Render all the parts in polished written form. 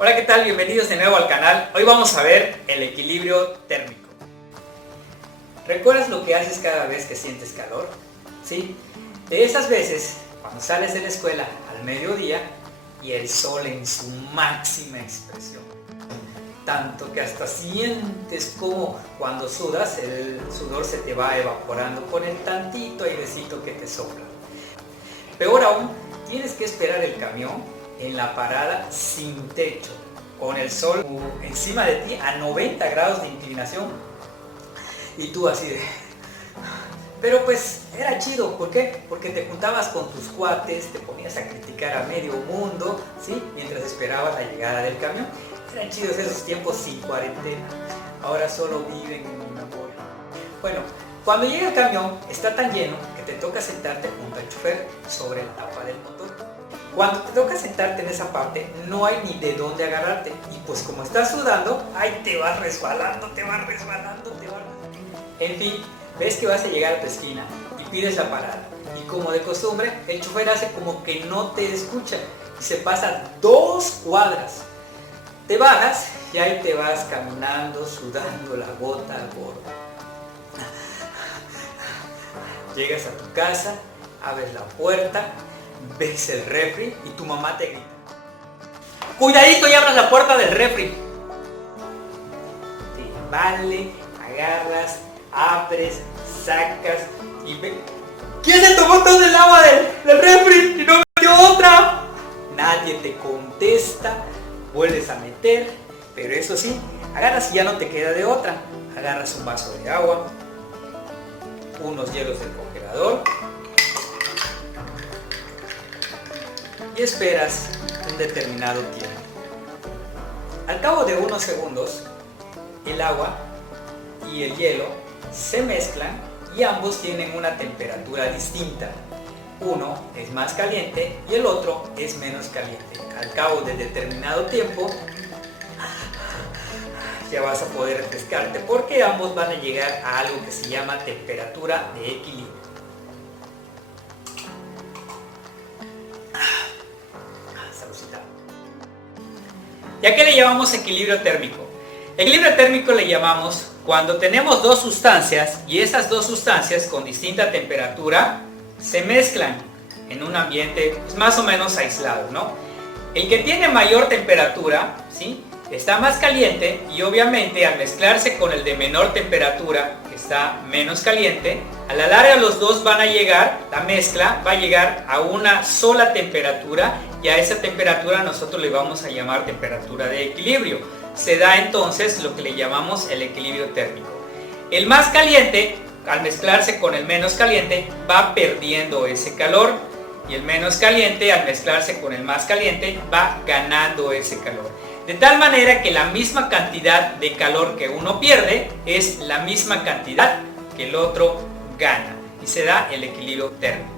Hola, ¿qué tal? Bienvenidos de nuevo al canal. Hoy vamos a ver el equilibrio térmico. ¿Recuerdas lo que haces cada vez que sientes calor? ¿Sí? De esas veces, cuando sales de la escuela al mediodía y el sol en su máxima expresión. Tanto que hasta sientes como cuando sudas, el sudor se te va evaporando con el tantito airecito que te sopla. Peor aún, tienes que esperar el camión en la parada sin techo, con el sol encima de ti a 90 grados de inclinación y tú así de... Pero pues era chido, ¿por qué? Porque te juntabas con tus cuates, te ponías a criticar a medio mundo, ¿sí? Mientras esperabas la llegada del camión. Eran chidos esos tiempos sin cuarentena. Ahora solo viven en una bola. Bueno, cuando llega el camión está tan lleno que te toca sentarte junto al chofer sobre la tapa del motor. Cuando te toca sentarte en esa parte no hay ni de dónde agarrarte y pues como estás sudando, ahí te vas resbalando. En fin, ves que vas a llegar a tu esquina y pides la parada y como de costumbre el chofer hace como que no te escucha y se pasa 2 cuadras. Te bajas y ahí te vas caminando, sudando la gota gorda. Llegas a tu casa, abres la puerta, ves el refri y tu mamá te grita: ¡cuidadito y abras la puerta del refri! Te vale, agarras, abres, sacas y ves... ¿Quién se tomó todo el agua del refri y no metió otra? Nadie te contesta, vuelves a meter, pero eso sí, agarras y ya no te queda de otra. Agarras un vaso de agua, unos hielos del congelador y esperas un determinado tiempo. Al cabo de unos segundos, el agua y el hielo se mezclan y ambos tienen una temperatura distinta. Uno es más caliente y el otro es menos caliente. Al cabo de determinado tiempo ya vas a poder refrescarte porque ambos van a llegar a algo que se llama temperatura de equilibrio. Saludcita. ¿Y a qué le llamamos equilibrio térmico? Equilibrio térmico le llamamos cuando tenemos dos sustancias y esas dos sustancias con distinta temperatura se mezclan en un ambiente pues, más o menos aislado, ¿no? El que tiene mayor temperatura, ¿sí?, está más caliente y obviamente al mezclarse con el de menor temperatura, que está menos caliente, a la larga los dos van a llegar, la mezcla va a llegar a una sola temperatura y a esa temperatura nosotros le vamos a llamar temperatura de equilibrio. Se da entonces lo que le llamamos el equilibrio térmico. El más caliente, al mezclarse con el menos caliente, va perdiendo ese calor y el menos caliente, al mezclarse con el más caliente, va ganando ese calor. De tal manera que la misma cantidad de calor que uno pierde es la misma cantidad que el otro gana y se da el equilibrio térmico.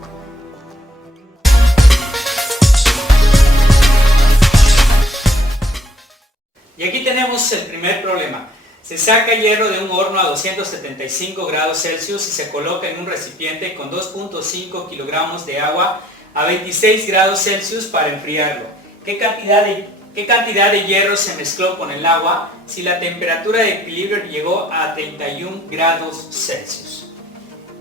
Y aquí tenemos el primer problema. Se saca hierro de un horno a 275 grados Celsius y se coloca en un recipiente con 2.5 kilogramos de agua a 26 grados Celsius para enfriarlo. ¿Qué cantidad de hierro se mezcló con el agua si la temperatura de equilibrio llegó a 31 grados Celsius?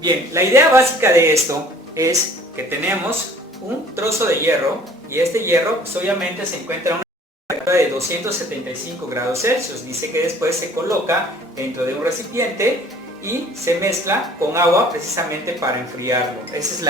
Bien, la idea básica de esto es que tenemos un trozo de hierro y este hierro pues, obviamente se encuentra a una temperatura de 275 grados Celsius. Dice que después se coloca dentro de un recipiente y se mezcla con agua precisamente para enfriarlo. Esa es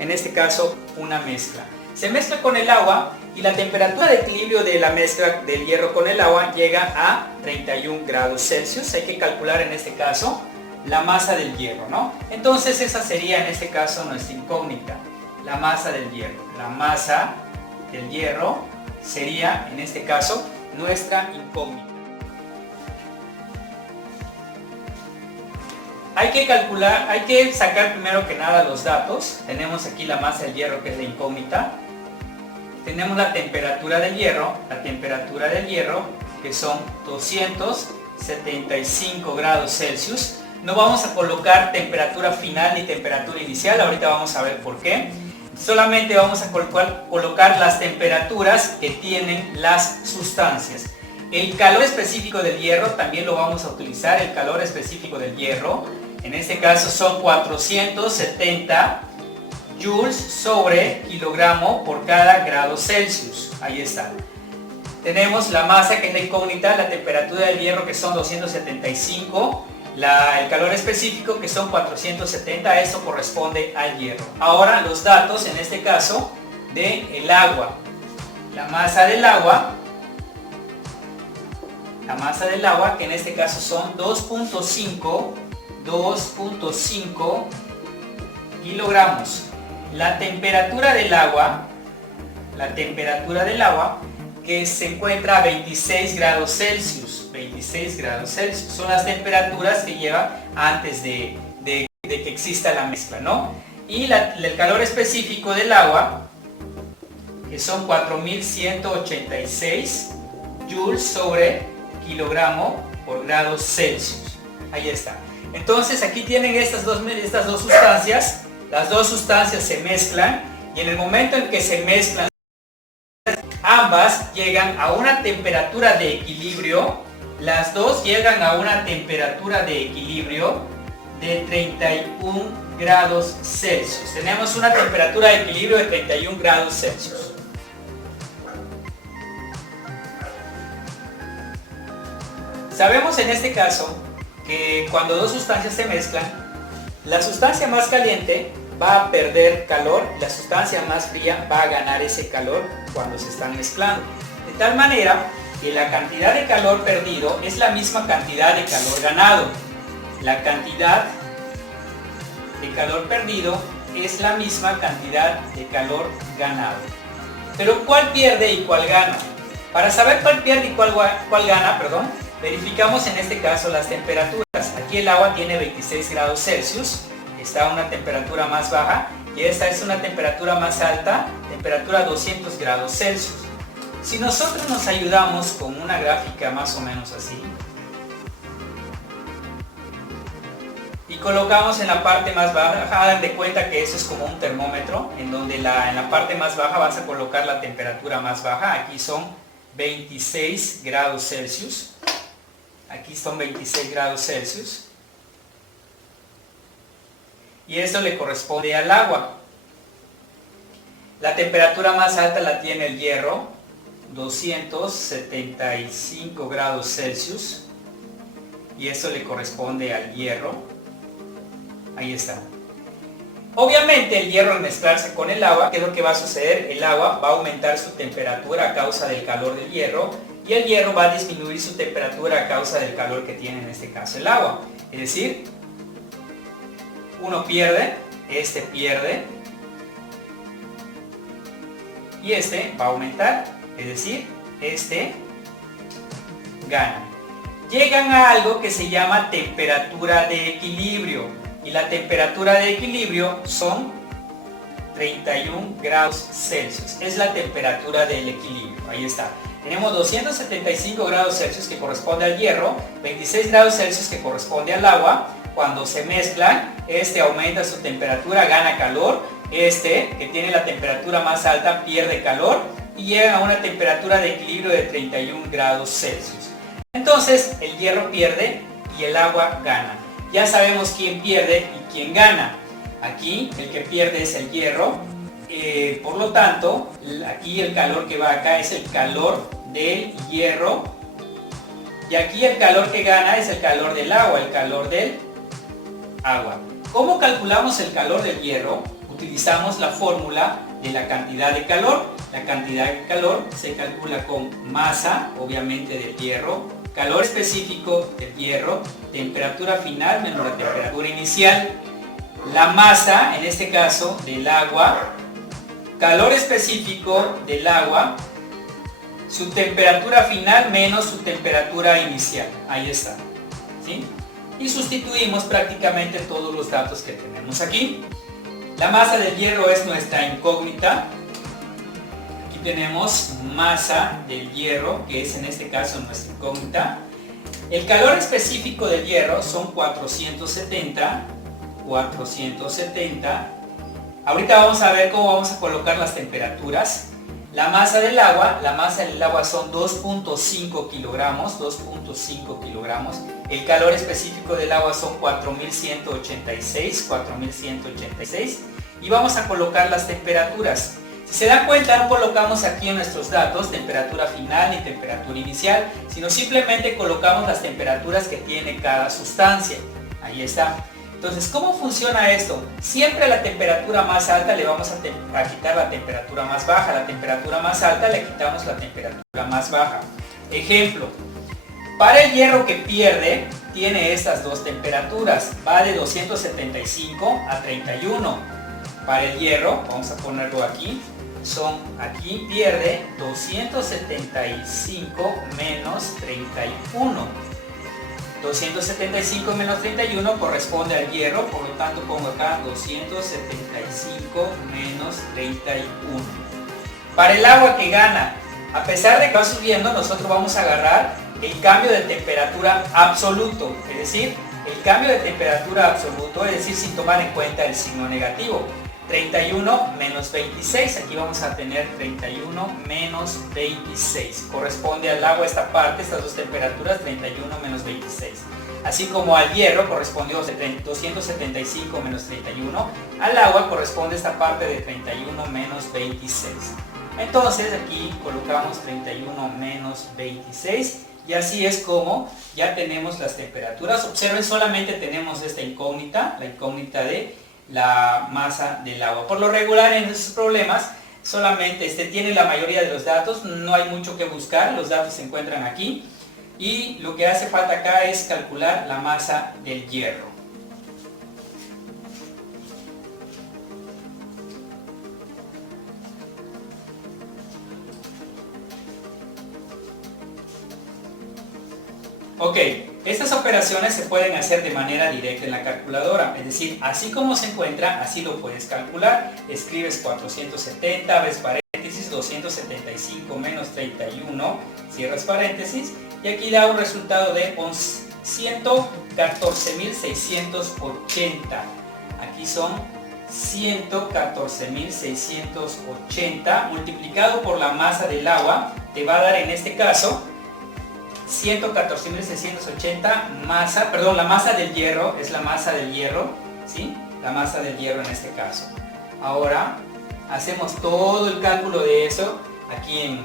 en este caso una mezcla. Se mezcla con el agua y la temperatura de equilibrio de la mezcla del hierro con el agua llega a 31 grados Celsius. Hay que calcular en este caso la masa del hierro, ¿no? Entonces esa sería en este caso nuestra incógnita, la masa del hierro. La masa del hierro sería en este caso nuestra incógnita. Hay que calcular, hay que sacar primero que nada los datos. Tenemos aquí la masa del hierro que es la incógnita. Tenemos la temperatura del hierro que son 275 grados Celsius. No vamos a colocar temperatura final ni temperatura inicial, ahorita vamos a ver por qué. solamente vamos a colocar las temperaturas que tienen las sustancias. El calor específico del hierro también lo vamos a utilizar, el calor específico del hierro. En este caso son 470 joules sobre kilogramo por cada grado Celsius. Ahí está. Tenemos la masa, que es la incógnita, la temperatura del hierro, que son 275, el calor específico, que son 470, esto corresponde al hierro. Ahora los datos, en este caso, del agua. La masa del agua, que en este caso son 2.5 kilogramos. La temperatura del agua, que se encuentra a 26 grados Celsius. 26 grados Celsius son las temperaturas que lleva antes de que exista la mezcla, ¿no? Y el calor específico del agua, que son 4186 joules sobre kilogramo por grados Celsius. Ahí está. Entonces aquí tienen estas dos sustancias. Las dos sustancias se mezclan y en el momento en que se mezclan, ambas llegan a una temperatura de equilibrio. Las dos llegan a una temperatura de equilibrio de 31 grados Celsius. Tenemos una temperatura de equilibrio de 31 grados Celsius. Sabemos en este caso que cuando dos sustancias se mezclan, la sustancia más caliente va a perder calor, la sustancia más fría va a ganar ese calor cuando se están mezclando. De tal manera que la cantidad de calor perdido es la misma cantidad de calor ganado. La cantidad de calor perdido es la misma cantidad de calor ganado. Pero ¿cuál pierde y cuál gana? Para saber cuál pierde y cuál gana, verificamos en este caso las temperaturas. Aquí el agua tiene 26 grados Celsius, está a una temperatura más baja, y esta es una temperatura más alta, temperatura 200 grados Celsius. Si nosotros nos ayudamos con una gráfica más o menos así, y colocamos en la parte más baja, hagan de cuenta que eso es como un termómetro, en donde en la parte más baja vas a colocar la temperatura más baja. Aquí son 26 grados Celsius. Aquí son 26 grados Celsius. Y esto le corresponde al agua. La temperatura más alta la tiene el hierro, 275 grados Celsius. Y esto le corresponde al hierro. Ahí está. Obviamente el hierro, al mezclarse con el agua, ¿qué es lo que va a suceder? El agua va a aumentar su temperatura a causa del calor del hierro, y el hierro va a disminuir su temperatura a causa del calor que tiene en este caso el agua. Es decir, uno pierde, este pierde, y este va a aumentar, es decir, este gana. Llegan a algo que se llama temperatura de equilibrio, y la temperatura de equilibrio son 31 grados Celsius. Es la temperatura del equilibrio. Ahí está. Tenemos 275 grados Celsius, que corresponde al hierro, 26 grados Celsius, que corresponde al agua. Cuando se mezclan, este aumenta su temperatura, gana calor. Este, que tiene la temperatura más alta, pierde calor y llega a una temperatura de equilibrio de 31 grados Celsius. Entonces el hierro pierde y el agua gana. Ya sabemos quién pierde y quién gana. Aquí el que pierde es el hierro, por lo tanto aquí el calor que va acá es el calor del hierro, y aquí el calor que gana es el calor del agua, el calor del agua. ¿Cómo calculamos el calor del hierro? Utilizamos la fórmula de la cantidad de calor. La cantidad de calor se calcula con masa, obviamente, del hierro, calor específico del hierro, temperatura final menos la temperatura inicial, la masa, en este caso, del agua, calor específico del agua, su temperatura final menos su temperatura inicial. Ahí está, ¿sí? Y sustituimos prácticamente todos los datos que tenemos aquí. La masa del hierro es nuestra incógnita. Aquí tenemos masa del hierro, que es en este caso nuestra incógnita. El calor específico del hierro son 470, Ahorita vamos a ver cómo vamos a colocar las temperaturas. La masa del agua son 2.5 kilogramos, 2.5 kilogramos. El calor específico del agua son 4186. Y vamos a colocar las temperaturas. Si se dan cuenta, no colocamos aquí en nuestros datos temperatura final ni temperatura inicial, sino simplemente colocamos las temperaturas que tiene cada sustancia. Ahí está. Entonces, ¿cómo funciona esto? Siempre a la temperatura más alta le vamos a quitar la temperatura más baja. A la temperatura más alta le quitamos la temperatura más baja. Ejemplo, para el hierro que pierde, tiene estas dos temperaturas. Va de 275 a 31. Para el hierro, vamos a ponerlo aquí, aquí pierde 275 menos 31. 275 menos 31 corresponde al hierro, por lo tanto pongo acá 275 menos 31. Para el agua que gana, a pesar de que va subiendo, nosotros vamos a agarrar el cambio de temperatura absoluto, es decir, el cambio de temperatura absoluto, es decir, sin tomar en cuenta el signo negativo. 31 menos 26, aquí vamos a tener 31 menos 26, corresponde al agua esta parte, estas dos temperaturas, 31 menos 26. Así como al hierro correspondió 275 menos 31, al agua corresponde esta parte de 31 menos 26. Entonces aquí colocamos 31 menos 26 y así es como ya tenemos las temperaturas. Observen, solamente tenemos esta incógnita, la incógnita de la masa del agua. Por lo regular en esos problemas solamente tiene la mayoría de los datos, no hay mucho que buscar, los datos se encuentran aquí y lo que hace falta acá es calcular la masa del hierro. Ok, estas operaciones se pueden hacer de manera directa en la calculadora, es decir, así como se encuentra, así lo puedes calcular. Escribes 470, abres paréntesis, 275 menos 31, cierras paréntesis, y aquí da un resultado de 114.680. Aquí son 114.680 multiplicado por la masa del agua, te va a dar en este caso 114.680 la masa del hierro, es la masa del hierro, ¿sí? La masa del hierro en este caso. Ahora hacemos todo el cálculo de eso aquí en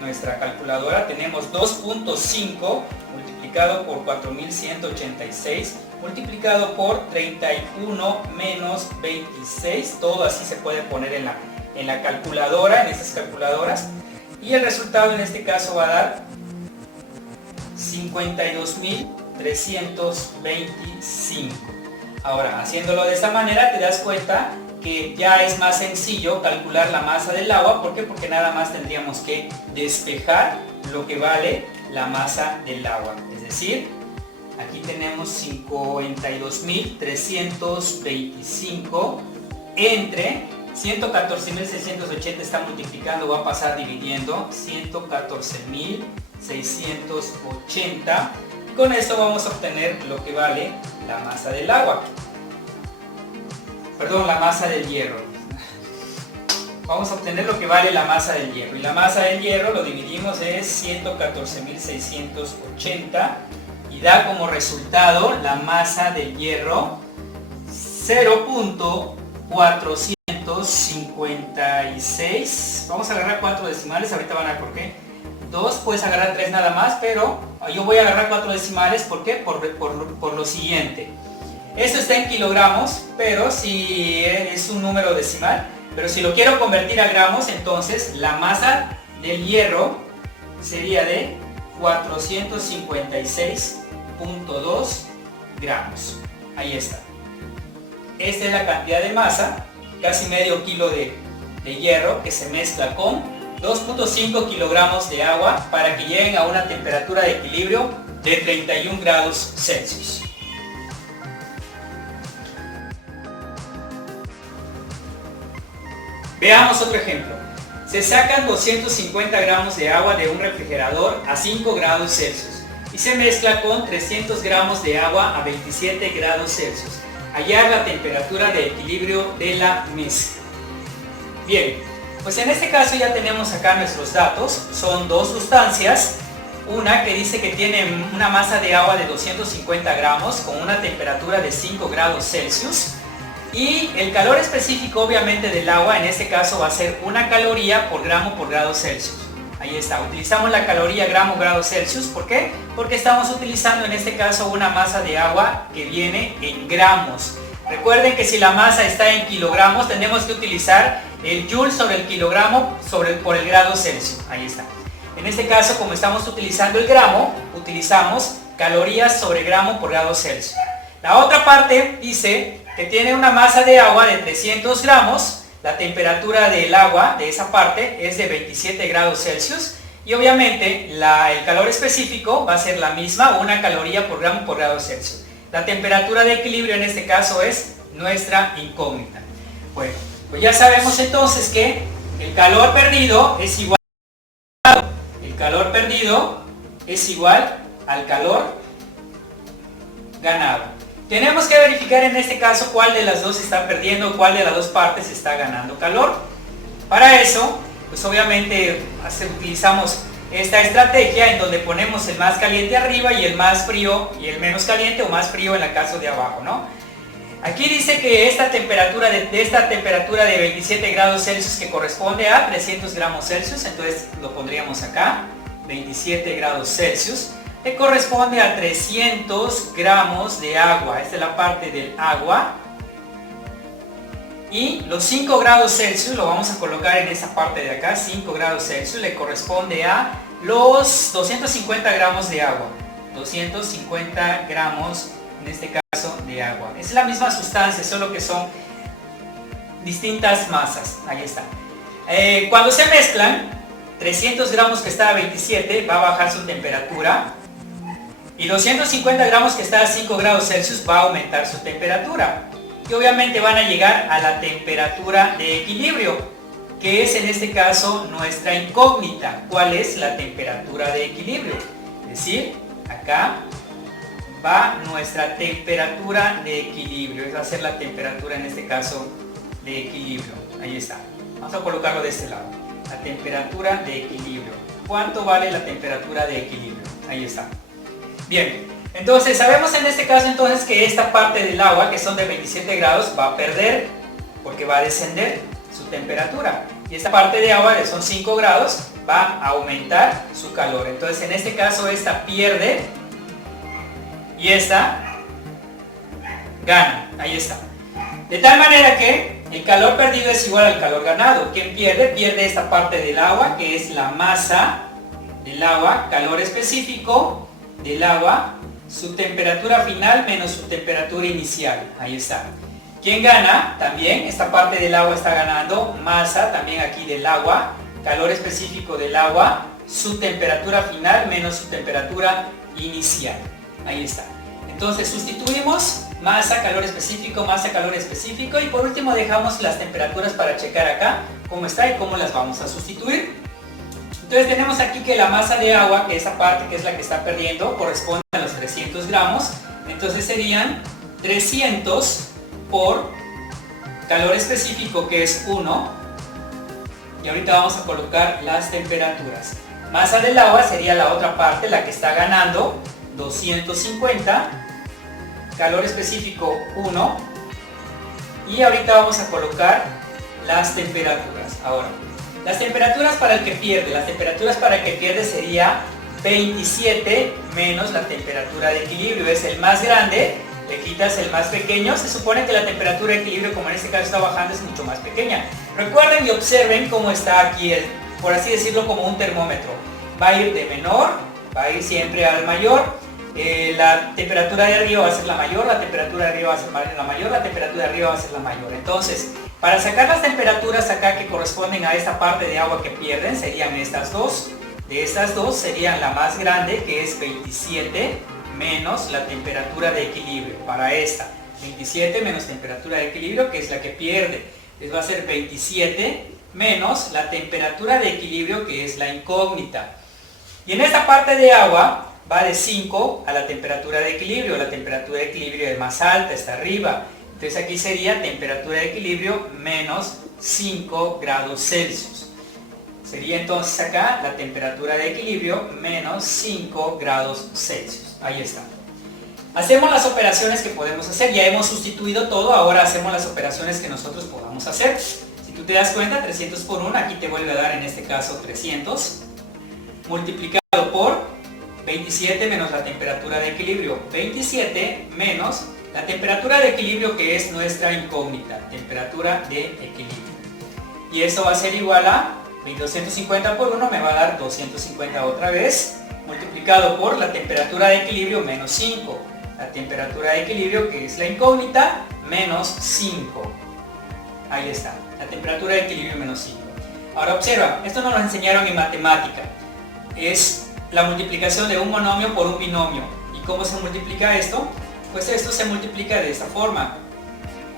nuestra calculadora. Tenemos 2.5 multiplicado por 4.186 multiplicado por 31 menos 26. Todo así se puede poner en la calculadora, en estas calculadoras. Y el resultado en este caso va a dar 52.325. Ahora, haciéndolo de esta manera te das cuenta que ya es más sencillo calcular la masa del agua. ¿Por qué? Porque nada más tendríamos que despejar lo que vale la masa del agua. Es decir, aquí tenemos 52.325 entre 114.680 está multiplicando, va a pasar dividiendo 114.680. Con esto vamos a obtener lo que vale la masa del agua. Perdón, la masa del hierro. Vamos a obtener lo que vale la masa del hierro. Y la masa del hierro lo dividimos es 114.680 y da como resultado la masa del hierro 0.456. Vamos a agarrar 4 decimales, ahorita van a ver por qué. 2, puedes agarrar 3 nada más, pero yo voy a agarrar 4 decimales. ¿Por qué? Por lo siguiente. Esto está en kilogramos, pero si es un número decimal. Pero si lo quiero convertir a gramos, entonces la masa del hierro sería de 456.2 gramos. Ahí está. Esta es la cantidad de masa, casi medio kilo de hierro que se mezcla con 2.5 kilogramos de agua para que lleguen a una temperatura de equilibrio de 31 grados Celsius. Veamos otro ejemplo. Se sacan 250 gramos de agua de un refrigerador a 5 grados Celsius y se mezcla con 300 gramos de agua a 27 grados Celsius. hallar la temperatura de equilibrio de la mezcla. Bien, pues en este caso ya tenemos acá nuestros datos. Son dos sustancias. Una que dice que tiene una masa de agua de 250 gramos con una temperatura de 5 grados Celsius. Y el calor específico obviamente del agua en este caso va a ser 1 caloría por gramo por grado Celsius. Ahí está, utilizamos la caloría gramo grado Celsius. ¿Por qué? Porque estamos utilizando en este caso una masa de agua que viene en gramos. Recuerden que si la masa está en kilogramos tenemos que utilizar el joule sobre el kilogramo por el grado Celsius. Ahí está. En este caso, como estamos utilizando el gramo, utilizamos calorías sobre gramo por grado Celsius. La otra parte dice que tiene una masa de agua de 300 gramos. La temperatura del agua de esa parte es de 27 grados Celsius. Y obviamente el calor específico va a ser la misma, 1 caloría por gramo por grado Celsius. La temperatura de equilibrio en este caso es nuestra incógnita. Bueno, pues ya sabemos entonces que el calor perdido es igual al calor ganado. Tenemos que verificar en este caso cuál de las dos está perdiendo, cuál de las dos partes está ganando calor. Para eso, pues obviamente utilizamos esta estrategia en donde ponemos el más caliente arriba y el más frío y el menos caliente o más frío en el caso de abajo, ¿no? Aquí dice que esta temperatura de 27 grados Celsius que corresponde a 300 gramos Celsius, entonces lo pondríamos acá, 27 grados Celsius, que corresponde a 300 gramos de agua. Esta es la parte del agua. Y los 5 grados Celsius lo vamos a colocar en esa parte de acá, 5 grados Celsius le corresponde a los 250 gramos de agua. 250 gramos en este caso de agua. Es la misma sustancia, solo que son distintas masas. Ahí está. Cuando se mezclan, 300 gramos que está a 27 va a bajar su temperatura. Y 250 gramos que está a 5 grados Celsius va a aumentar su temperatura. Y obviamente van a llegar a la temperatura de equilibrio, que es en este caso nuestra incógnita. ¿Cuál es la temperatura de equilibrio? Es decir, acá va nuestra temperatura de equilibrio. Esa va a ser la temperatura en este caso de equilibrio. Ahí está. Vamos a colocarlo de este lado. La temperatura de equilibrio. ¿Cuánto vale la temperatura de equilibrio? Ahí está. Bien, entonces sabemos en este caso entonces que esta parte del agua, que son de 27 grados, va a perder porque va a descender su temperatura. Y esta parte de agua, que son 5 grados, va a aumentar su calor. Entonces en este caso esta pierde y esta gana. Ahí está. De tal manera que el calor perdido es igual al calor ganado. ¿Quién pierde? Pierde esta parte del agua, que es la masa del agua, calor específico del agua, su temperatura final menos su temperatura inicial. Ahí está. ¿Quién gana? También esta parte del agua está ganando, masa también aquí del agua, calor específico del agua, su temperatura final menos su temperatura inicial. Ahí está. Entonces sustituimos masa, calor específico y por último dejamos las temperaturas para checar acá cómo está y cómo las vamos a sustituir. Entonces tenemos aquí que la masa de agua, que esa parte que es la que está perdiendo, corresponde a los 300 gramos. Entonces serían 300 por calor específico, que es 1. Y ahorita vamos a colocar las temperaturas. Masa del agua sería la otra parte, la que está ganando, 250. Calor específico 1. Y ahorita vamos a colocar las temperaturas. Ahora, las temperaturas para el que pierde, sería 27 menos la temperatura de equilibrio. Es el más grande, le quitas el más pequeño. Se supone que la temperatura de equilibrio, como en este caso está bajando, es mucho más pequeña. Recuerden y observen cómo está aquí, por así decirlo, como un termómetro. Va a ir de menor, va a ir siempre al mayor. La temperatura de arriba va a ser la mayor, la temperatura de arriba va a ser la mayor, la temperatura de arriba va a ser la mayor. Entonces, para sacar las temperaturas acá que corresponden a esta parte de agua que pierden, serían estas dos. De estas dos serían la más grande, que es 27, menos la temperatura de equilibrio. Para esta, 27 menos temperatura de equilibrio, que es la que pierde. Les va a ser 27 menos la temperatura de equilibrio, que es la incógnita. Y en esta parte de agua va de 5 a la temperatura de equilibrio. La temperatura de equilibrio es más alta, está arriba. Entonces aquí sería temperatura de equilibrio menos 5 grados Celsius. Sería entonces acá la temperatura de equilibrio menos 5 grados Celsius. Ahí está. Hacemos las operaciones que podemos hacer. Ya hemos sustituido todo, ahora hacemos las operaciones que nosotros podamos hacer. Si tú te das cuenta, 300 por 1, aquí te vuelve a dar en este caso 300, multiplicado por 27 menos la temperatura de equilibrio. 27 menos la temperatura de equilibrio, que es nuestra incógnita, temperatura de equilibrio. Y eso va a ser igual a 250 por 1, me va a dar 250 otra vez, multiplicado por la temperatura de equilibrio menos 5. La temperatura de equilibrio, que es la incógnita, menos 5. Ahí está, la temperatura de equilibrio menos 5. Ahora observa, esto nos lo enseñaron en matemática. Es la multiplicación de un monomio por un binomio. ¿Y cómo se multiplica esto? Pues esto se multiplica de esta forma.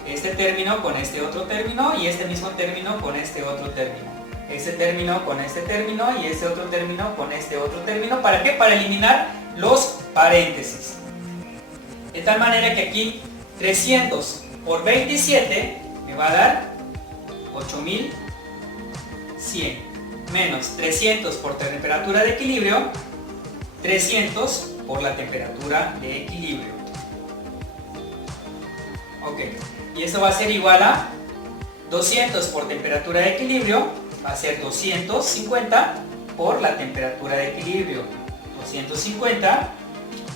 Este término con este otro término y este mismo término con este otro término. Este término con este término y este otro término con este otro término. ¿Para qué? Para eliminar los paréntesis. De tal manera que aquí 300 por 27 me va a dar 8100 menos 300 por temperatura de equilibrio, 300 por la temperatura de equilibrio. Ok, y esto va a ser igual a 200 por temperatura de equilibrio, va a ser 250 por la temperatura de equilibrio, 250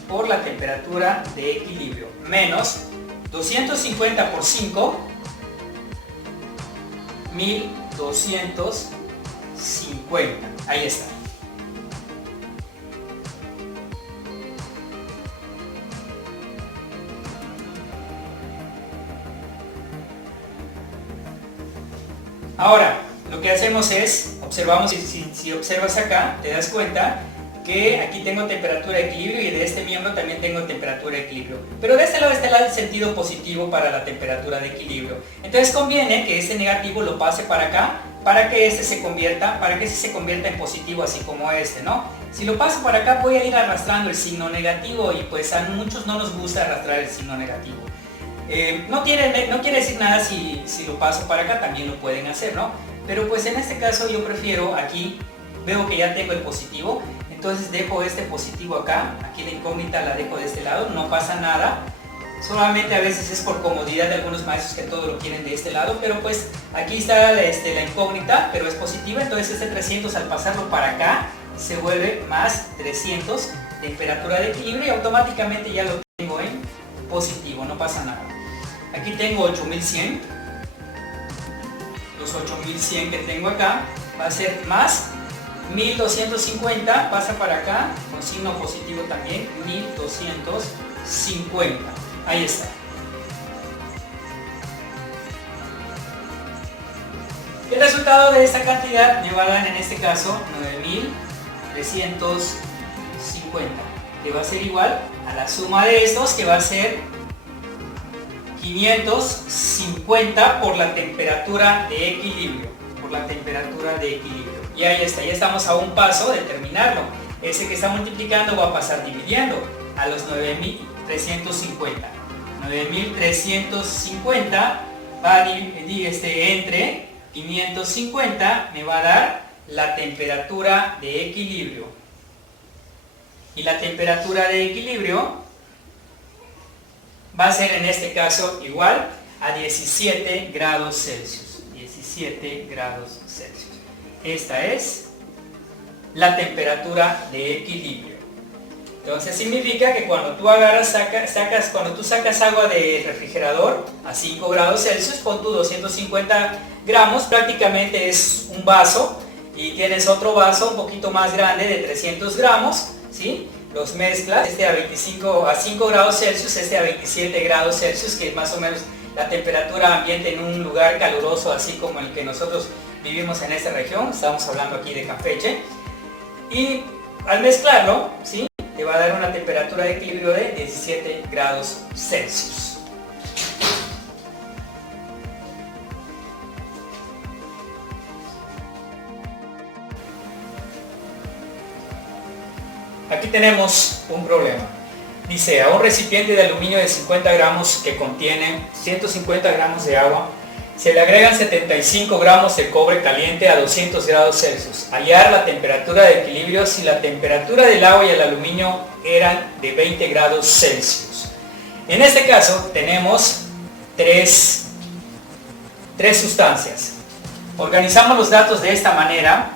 por la temperatura de equilibrio, menos 250 por 5, 1250. Ahí está. Ahora, lo que hacemos es, observamos, si observas acá, te das cuenta que aquí tengo temperatura de equilibrio y de este miembro también tengo temperatura de equilibrio. Pero de este lado está el sentido positivo para la temperatura de equilibrio. Entonces conviene que este negativo lo pase para acá, para que este se convierta en positivo, así como este, ¿no? Si lo paso para acá voy a ir arrastrando el signo negativo y pues a muchos no nos gusta arrastrar el signo negativo. No quiere decir nada si lo paso para acá, también lo pueden hacer, ¿no? Pero pues en este caso yo prefiero aquí, veo que ya tengo el positivo, entonces dejo este positivo acá, aquí la incógnita la dejo de este lado, no pasa nada. Solamente a veces es por comodidad de algunos maestros que todo lo quieren de este lado, pero pues aquí está la incógnita, pero es positiva, entonces este 300 al pasarlo para acá se vuelve más 300 temperatura de equilibrio y automáticamente ya lo tengo en positivo, no pasa nada. Aquí tengo 8100, los 8100 que tengo acá va a ser más 1250, pasa para acá, con signo positivo también, 1250. Ahí está. El resultado de esta cantidad me va a dar en este caso 9350, que va a ser igual a la suma de estos, que va a ser 550 por la temperatura de equilibrio. Y ahí está, ya estamos a un paso de terminarlo. Ese que está multiplicando va a pasar dividiendo a los 9350. 9350 va a dividir entre 550, me va a dar la temperatura de equilibrio. Y la temperatura de equilibrio va a ser en este caso igual a 17 grados Celsius. 17 grados Celsius. Esta es la temperatura de equilibrio. Entonces significa que cuando tú agarras, cuando tú sacas agua del refrigerador a 5 grados Celsius, pon tu 250 gramos, prácticamente es un vaso, y tienes otro vaso un poquito más grande de 300 gramos, ¿sí? Los mezclas, este a 5 grados Celsius, este a 27 grados Celsius, que es más o menos la temperatura ambiente en un lugar caluroso así como el que nosotros vivimos en esta región. Estamos hablando aquí de Campeche, y al mezclarlo, ¿sí?, te va a dar una temperatura de equilibrio de 17 grados Celsius. Aquí tenemos un problema. Dice, a un recipiente de aluminio de 50 gramos que contiene 150 gramos de agua, se le agregan 75 gramos de cobre caliente a 200 grados Celsius. Hallar la temperatura de equilibrio si la temperatura del agua y el aluminio eran de 20 grados Celsius. En este caso tenemos tres sustancias. Organizamos los datos de esta manera,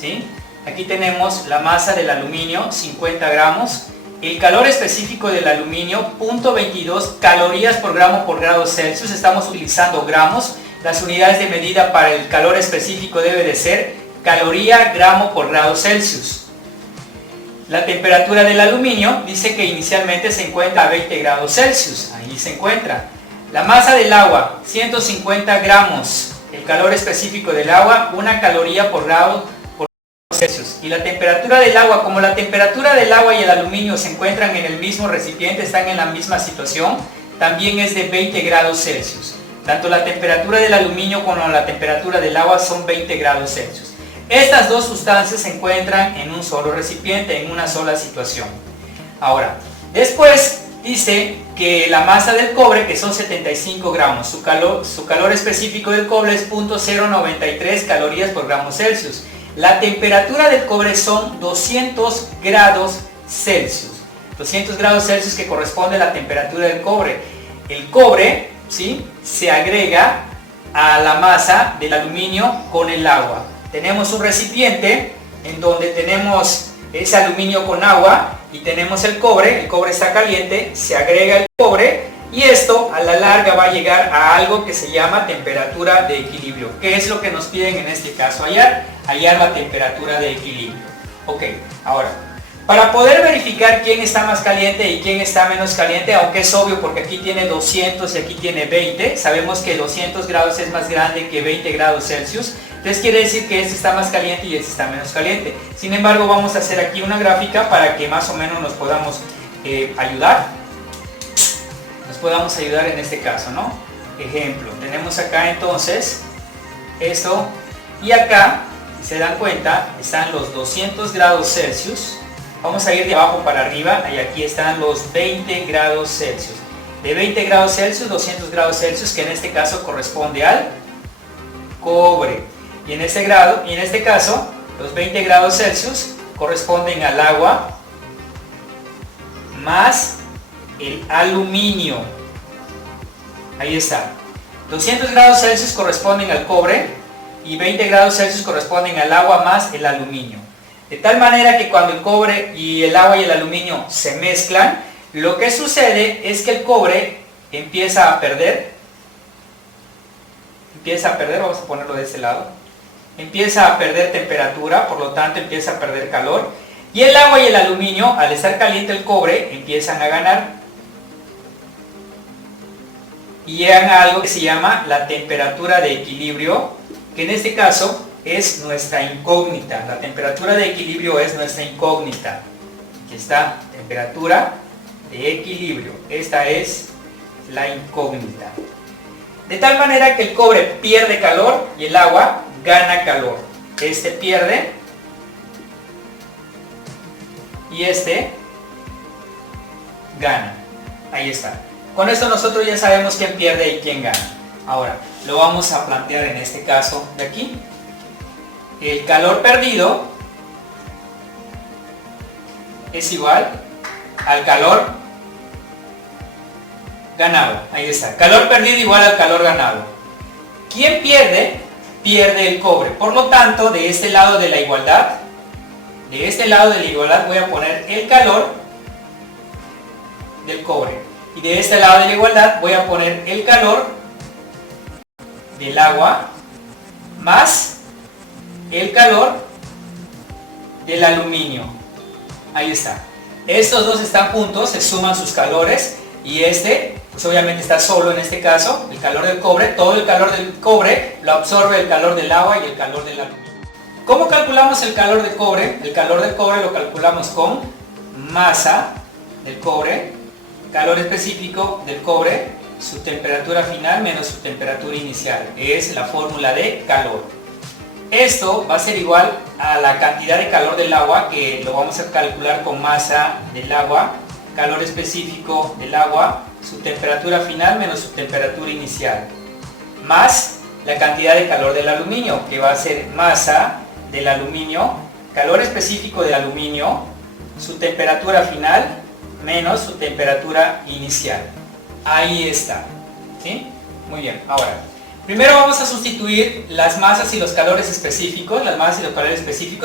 ¿sí? Aquí tenemos la masa del aluminio, 50 gramos. El calor específico del aluminio, 0.22 calorías por grado Celsius. Estamos utilizando gramos. Las unidades de medida para el calor específico debe de ser caloría gramo por grado Celsius. La temperatura del aluminio dice que inicialmente se encuentra a 20 grados Celsius. Ahí se encuentra. La masa del agua, 150 gramos. El calor específico del agua, 1 caloría por grado Celsius. Y la temperatura del agua, como la temperatura del agua y el aluminio se encuentran en el mismo recipiente, están en la misma situación, también es de 20 grados Celsius. Tanto la temperatura del aluminio como la temperatura del agua son 20 grados Celsius. Estas dos sustancias se encuentran en un solo recipiente, en una sola situación. Ahora, después dice que la masa del cobre, que son 75 gramos, su calor específico del cobre es 0.093 calorías por gramo Celsius. La temperatura del cobre son 200 grados Celsius. 200 grados Celsius que corresponde a la temperatura del cobre. El cobre, ¿sí?, se agrega a la masa del aluminio con el agua. Tenemos un recipiente en donde tenemos ese aluminio con agua y tenemos el cobre está caliente, se agrega el cobre y esto a la larga va a llegar a algo que se llama temperatura de equilibrio. ¿Qué es lo que nos piden en este caso? Hallar la temperatura de equilibrio. Ok, ahora, para poder verificar quién está más caliente y quién está menos caliente, aunque es obvio porque aquí tiene 200 y aquí tiene 20, sabemos que 200 grados es más grande que 20 grados Celsius, entonces quiere decir que este está más caliente y este está menos caliente. Sin embargo, vamos a hacer aquí una gráfica para que más o menos nos podamos ayudar. Nos podamos ayudar en este caso, ¿no? Ejemplo, tenemos acá entonces esto y acá, si se dan cuenta, están los 200 grados Celsius. Vamos a ir de abajo para arriba y aquí están los 20 grados Celsius. De 20 grados Celsius, 200 grados Celsius, que en este caso corresponde al cobre. Y en este caso, los 20 grados Celsius corresponden al agua más el aluminio. Ahí está. 200 grados Celsius corresponden al cobre y 20 grados Celsius corresponden al agua más el aluminio. De tal manera que cuando el cobre y el agua y el aluminio se mezclan, lo que sucede es que el cobre empieza a perder, vamos a ponerlo de este lado, empieza a perder temperatura, por lo tanto empieza a perder calor, y el agua y el aluminio, al estar caliente el cobre, empiezan a ganar y llegan a algo que se llama la temperatura de equilibrio, que en este caso es nuestra incógnita. La temperatura de equilibrio es nuestra incógnita. Aquí está, temperatura de equilibrio. Esta es la incógnita. De tal manera que el cobre pierde calor y el agua gana calor. Este pierde y este gana. Ahí está. Con esto nosotros ya sabemos quién pierde y quién gana. Ahora, lo vamos a plantear en este caso de aquí. El calor perdido es igual al calor ganado. Ahí está. Calor perdido igual al calor ganado. ¿Quién pierde? Pierde el cobre. Por lo tanto, de este lado de la igualdad, voy a poner el calor del cobre. Y de este lado de la igualdad voy a poner el calor del agua más el calor del aluminio. Ahí está. Estos dos están juntos, se suman sus calores y este, pues obviamente está solo en este caso, el calor del cobre, todo el calor del cobre lo absorbe el calor del agua y el calor del aluminio. ¿Cómo calculamos el calor del cobre? El calor del cobre lo calculamos con masa del cobre, calor específico del cobre, su temperatura final menos su temperatura inicial. Es la fórmula de calor. Esto va a ser igual a la cantidad de calor del agua, que lo vamos a calcular con masa del agua, calor específico del agua, su temperatura final menos su temperatura inicial, más la cantidad de calor del aluminio, que va a ser masa del aluminio, calor específico del aluminio, su temperatura final menos su temperatura inicial. Ahí está, ¿sí? Muy bien, ahora, primero vamos a sustituir las masas y los calores específicos,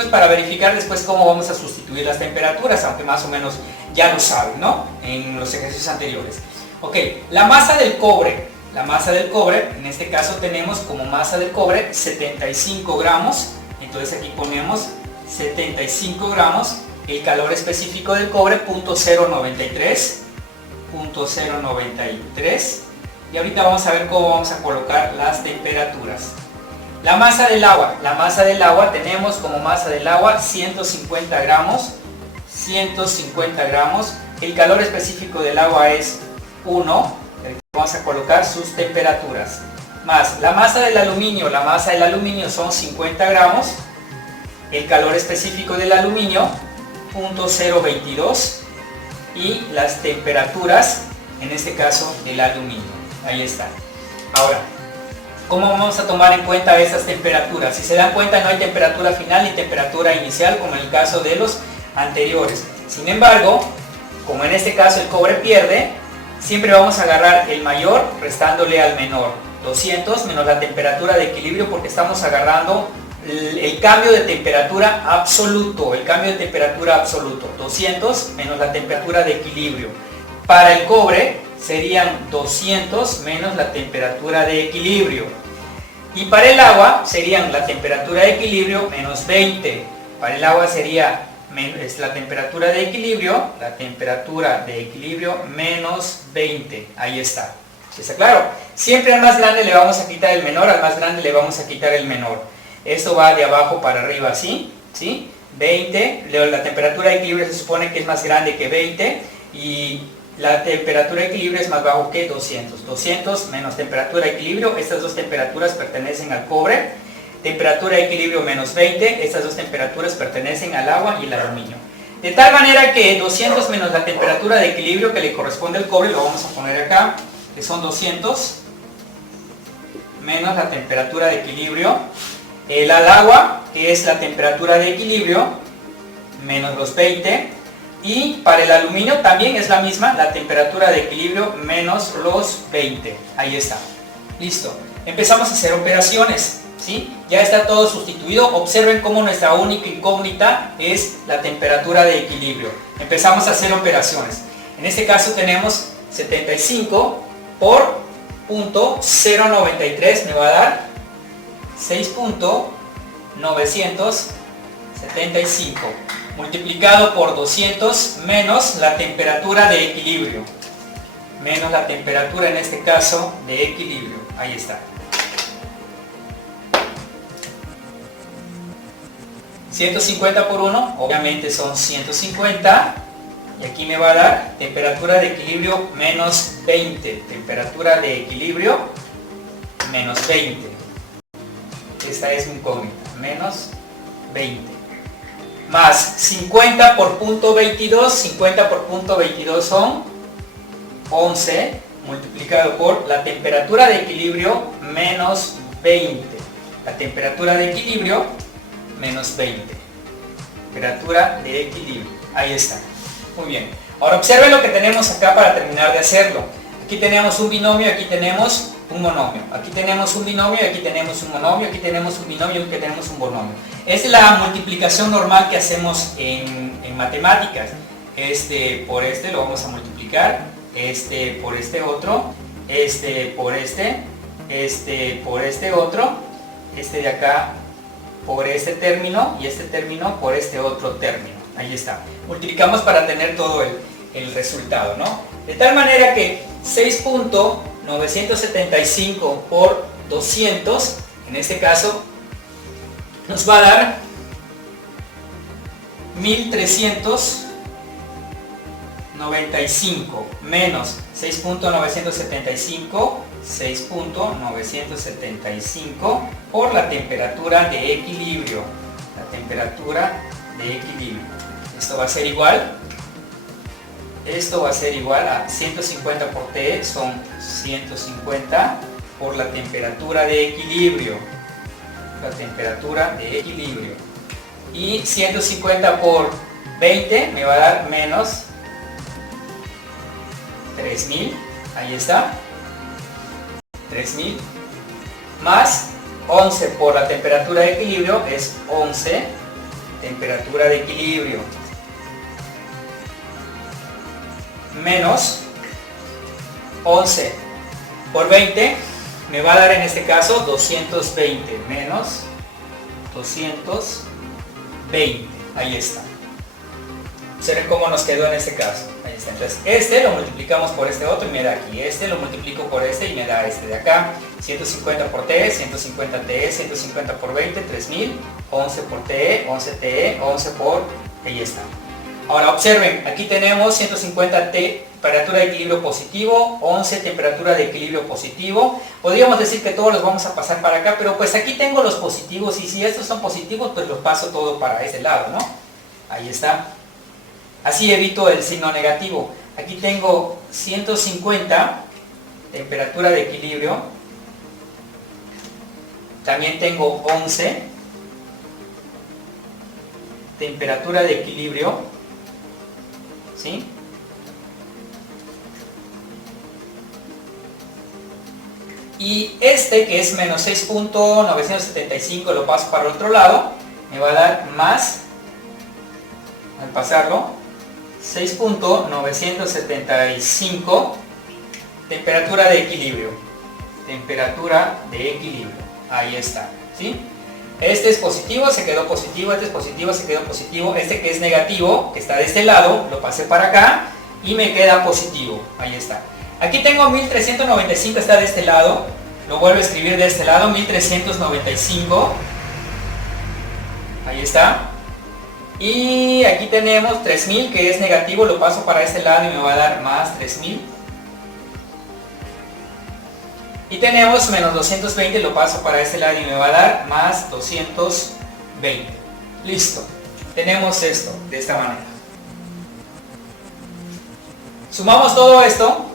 para verificar después cómo vamos a sustituir las temperaturas, aunque más o menos ya lo saben, ¿no? En los ejercicios anteriores. Ok, la masa del cobre, en este caso tenemos como masa del cobre 75 gramos, entonces aquí ponemos 75 gramos, el calor específico del cobre 0.093, y ahorita vamos a ver cómo vamos a colocar las temperaturas. La masa del agua, tenemos como masa del agua 150 gramos, el calor específico del agua es 1, vamos a colocar sus temperaturas, más la masa del aluminio, son 50 gramos, el calor específico del aluminio 0.022 y las temperaturas, en este caso del aluminio. Ahí está. Ahora, ¿cómo vamos a tomar en cuenta estas temperaturas? Si se dan cuenta, no hay temperatura final ni temperatura inicial como en el caso de los anteriores. Sin embargo, como en este caso el cobre pierde, siempre vamos a agarrar el mayor restándole al menor. 200 menos la temperatura de equilibrio, porque estamos agarrando el cambio de temperatura absoluto, 200 menos la temperatura de equilibrio. Para el cobre serían 200 menos la temperatura de equilibrio. Y para el agua serían la temperatura de equilibrio menos 20. Para el agua sería la temperatura de equilibrio, menos 20. Ahí está. ¿Está claro? Siempre al más grande le vamos a quitar el menor, al más grande le vamos a quitar el menor. Esto va de abajo para arriba así, ¿sí? 20, la temperatura de equilibrio se supone que es más grande que 20 y la temperatura de equilibrio es más bajo que 200. 200 menos temperatura de equilibrio, estas dos temperaturas pertenecen al cobre. Temperatura de equilibrio menos 20, estas dos temperaturas pertenecen al agua y el aluminio. De tal manera que 200 menos la temperatura de equilibrio que le corresponde al cobre, lo vamos a poner acá, que son 200 menos la temperatura de equilibrio. Al agua, que es la temperatura de equilibrio, menos los 20. Y para el aluminio también es la misma, la temperatura de equilibrio menos los 20. Ahí está. Listo. Empezamos a hacer operaciones, ¿sí? Ya está todo sustituido. Observen cómo nuestra única incógnita es la temperatura de equilibrio. Empezamos a hacer operaciones. En este caso tenemos 75 por .093, me va a dar 6.975 multiplicado por 200 menos la temperatura de equilibrio, menos la temperatura en este caso de equilibrio. Ahí está. 150 por 1, obviamente son 150, y aquí me va a dar temperatura de equilibrio menos 20, temperatura de equilibrio menos 20. Esta es mi incógnita, menos 20. Más 50 por .22, 50 por .22 son 11, multiplicado por la temperatura de equilibrio menos 20. La temperatura de equilibrio menos 20. Temperatura de equilibrio. Ahí está. Muy bien. Ahora observen lo que tenemos acá para terminar de hacerlo. Aquí tenemos un binomio, aquí tenemos un monomio. Aquí tenemos un binomio, aquí tenemos un monomio, aquí tenemos un binomio, aquí tenemos un monomio. Es la multiplicación normal que hacemos en matemáticas. Este por este lo vamos a multiplicar, este por este otro, este por este por este otro, este de acá por este término y este término por este otro término. Ahí está. Multiplicamos para tener todo el resultado, ¿no? De tal manera que 6.975 por 200, en este caso, nos va a dar 1395 menos 6.975 por la temperatura de equilibrio. La temperatura de equilibrio. Esto va a ser igual esto va a ser igual a 150 por T, son 150 por la temperatura de equilibrio. La temperatura de equilibrio. Y 150 por 20 me va a dar menos 3000. Ahí está. 3000. Más 11 por la temperatura de equilibrio es 11. Temperatura de equilibrio. Menos 11 por 20 me va a dar en este caso 220 menos 220. Ahí está. Observen cómo nos quedó en este caso. Ahí está. Entonces este lo multiplicamos por este otro y me da aquí. Este lo multiplico por este y me da este de acá. 150 por T, 150 TE, 150 por 20, 3000. 11 por TE, 11 TE, 11 por... Ahí está. Ahora observen, aquí tenemos 150 temperatura de equilibrio positivo, 11 temperatura de equilibrio positivo. Podríamos decir que todos los vamos a pasar para acá, pero pues aquí tengo los positivos y si estos son positivos, pues los paso todo para ese lado, ¿no? Ahí está. Así evito el signo negativo. Aquí tengo 150 temperatura de equilibrio. También tengo 11 temperatura de equilibrio. ¿Sí? Y este que es menos 6.975 lo paso para el otro lado, me va a dar más, al pasarlo, 6.975 temperatura de equilibrio. Temperatura de equilibrio. Ahí está. ¿Sí? Este es positivo, se quedó positivo, este es positivo, se quedó positivo, este que es negativo, que está de este lado, lo pasé para acá y me queda positivo. Ahí está. Aquí tengo 1395, está de este lado, lo vuelvo a escribir de este lado, 1395. Ahí está. Y aquí tenemos 3000 que es negativo, lo paso para este lado y me va a dar más 3000. Y tenemos menos 220, lo paso para este lado y me va a dar más 220. Listo. Tenemos esto de esta manera. Sumamos todo esto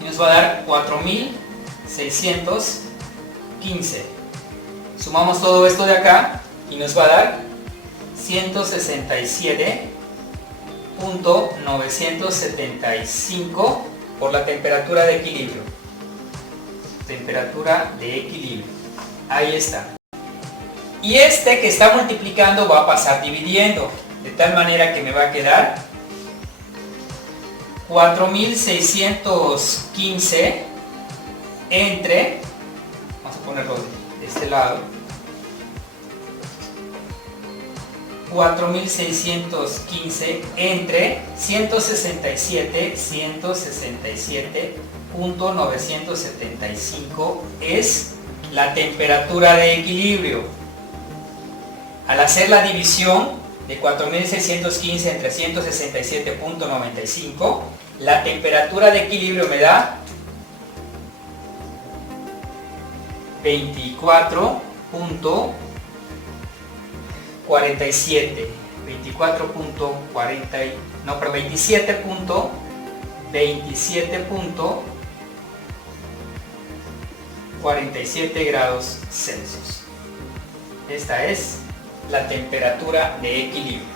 y nos va a dar 4615. Sumamos todo esto de acá y nos va a dar 167.975 por la temperatura de equilibrio. Temperatura de equilibrio. Ahí está. Y este que está multiplicando va a pasar dividiendo, de tal manera que me va a quedar 4615 entre, vamos a ponerlo de este lado, 4615 entre 167.975 es la temperatura de equilibrio. Al hacer la división de 4615 entre 167.95, la temperatura de equilibrio me da 27.47 grados Celsius. Esta es la temperatura de equilibrio.